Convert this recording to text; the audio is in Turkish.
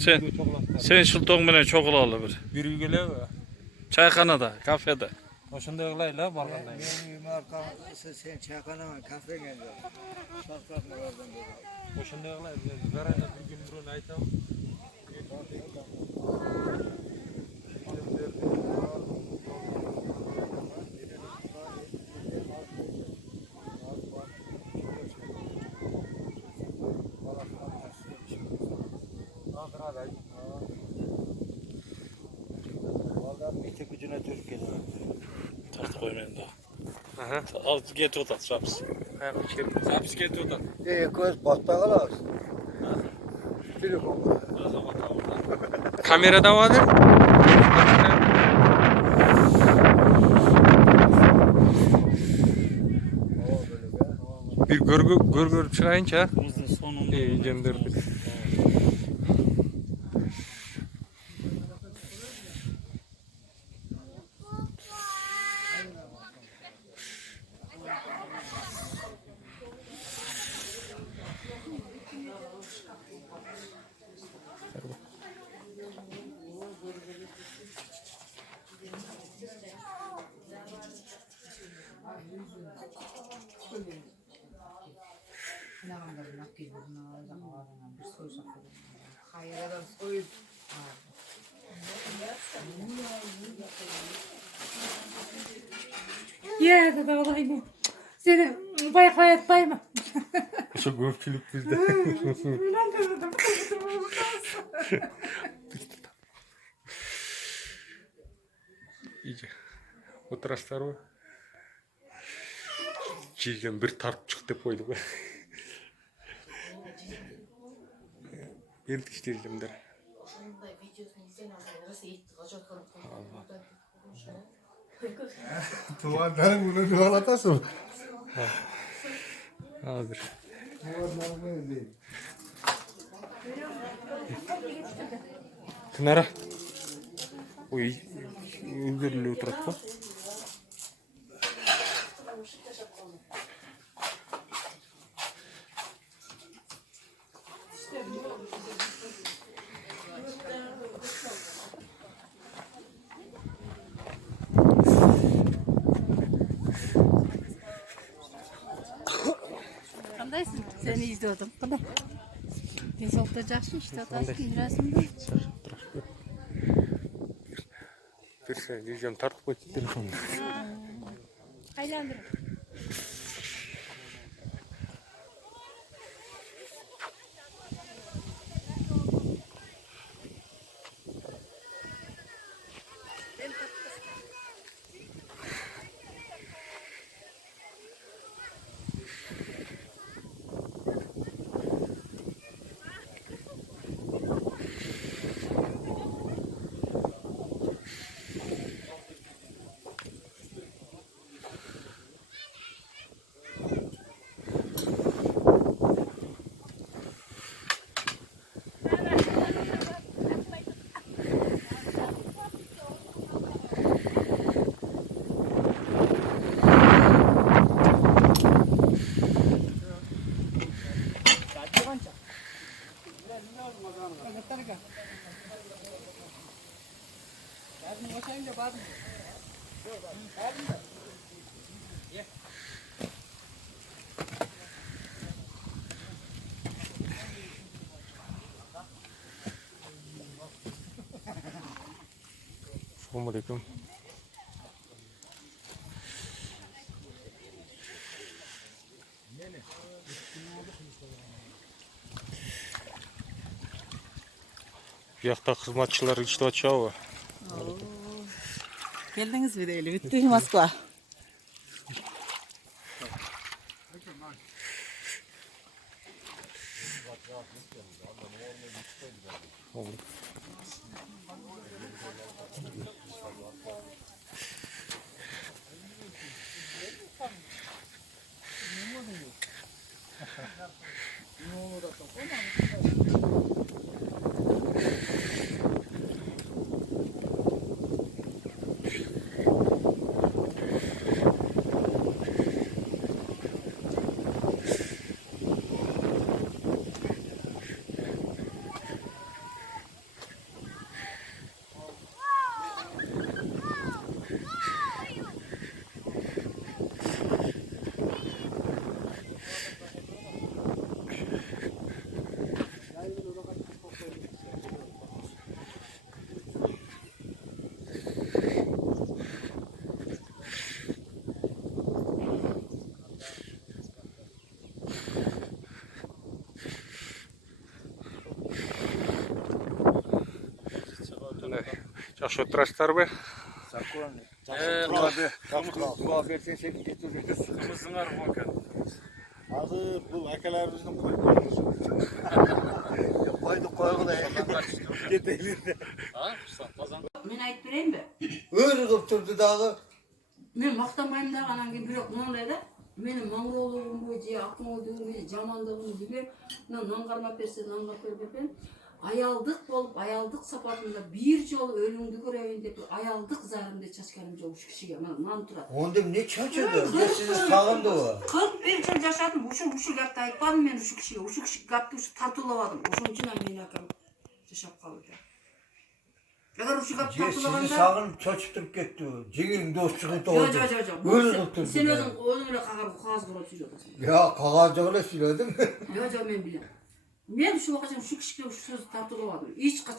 Sen şultoň menen çokulaly bir. Bir ügele mi? Çayxanada, kafede. Oşunda ýyglaýla barganda. Benim arkadaşım sen çakana kafe geldi. Şartlarını verdim dedi. Oşunda ýyglaýla. Garayda bir gün burun aýtam. Mete gücüne Türkiye'de. Tart koymayın da. Aha. Al get otat şapis. Ayak içeri. Şapis get otat. Göz batmağılar. Telefon. Kamerada vardır. Bir görüp çıkayınca Kızın sonunda. cendirdi. Ya da olayım. Seni bayfayat bayma. Şu göpçülük bizde. İyice. O taraftar var. Çiğken bir tarp çıktı koydu. Geldik işte elimde. Tuvaldan bunu dualatasın. Hazır. Tuvaldan böyle değil. Kınara. Oy. Öldürülüyor tarafta. Kandaysın? Seni izliyordum. Kanday. Biz oturacaksın işte. Otarsın resimde. Bir şey diyeceğim tartıp koy telefonu. Aylandırın. Assalamualaikum. Bu yakta hizmetçiler işte açıyor. Geldiniz mi değil? Bitti Moskva. Жакшы отурасыздарбы? Закон. Кымыз- Dua versen çekip getiririz. Кымыздыңар екен. Hazır bu akalarımızın koyduğumuz. Koyduk koyduğuna getiririz. А? Қазан. Men aytып bereyinbi? Öyle kıptırdı dağı. Men mактамайм дагы анан кийин бирок мындай да. Менин маңроолугумбу же акмолдугумбу же жамандыгымды билбейм. Мына нан кармап берсе нан кармап бербейм. Аялдык болуп, аялдык сапатында бир жолу өлүңдү көрөйүн деп аялдык зарымды чачканым жок ушу кишиге. Мына нан турат. Onda ne çaçırdı? Ne sizi sağındı o? 41 жыл жашадым, ушул гапты айтпадым мен ушу кишиге. Ушу киши гапты ушу тартуулабадым. Ошон үчүн менин акам жашап калды. Эгер ушу гапты Sizi тартуулаганда sağınıp çaçıtırıp gitti o. Cigin dostçuğu Жок, doğdu. жок, жок, жок. Öyle kıptırdı. Сен өзүң эле кагаз курап жүрүп атасың. Ya kağızcığıyla söyledim. Жок, жок, мен билем. Мен ушул убакка чейин ушу кишиге ушу сөздү тартуулабадым. Эч качан